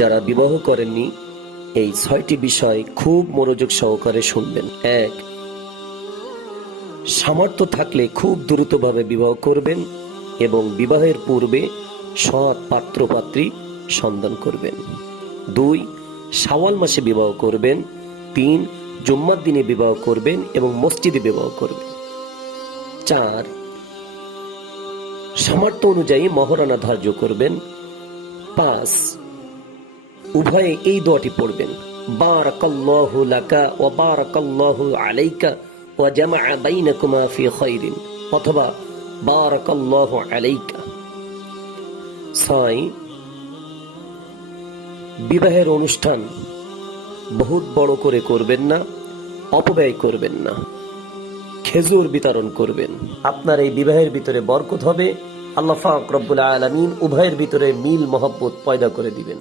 যারা বিবাহ করেননি এই 6টি বিষয় খুব মনোযোগ সহকারে শুনবেন। 1, সামর্থ্য থাকলে খুব দ্রুতভাবে বিবাহ করবেন এবং বিবাহের পূর্বে সৎ পাত্র পাত্রী সন্ধান করবেন। 2, শাওয়াল মাসে বিবাহ করবেন। 3, জুম্মার দিনে বিবাহ করবেন এবং মসজিদে বিবাহ করবেন। 4, সামর্থ্য অনুযায়ী মহরানা ধার্য করবেন। 5, উভয়ে এই দোয়াটি পড়বেন, বারাকাল্লাহু লাকা ওয়া বারাকাল্লাহু আলাইকা ওয়া জামাআ বাইনাকুমা ফি খায়রিন, অথবা বারাকাল্লাহু আলাইকা। 6, বিবাহের অনুষ্ঠান বহুত বড় করে করবেন না, অপব্যয় করবেন না, খেজুর বিতরণ করবেন। আপনার এই বিবাহের ভিতরে বরকত হবে। আল্লাহ পাক রব্বুল আলামিন উভয়ের ভিতরে মিল মহব্বত পয়দা করে দিবেন।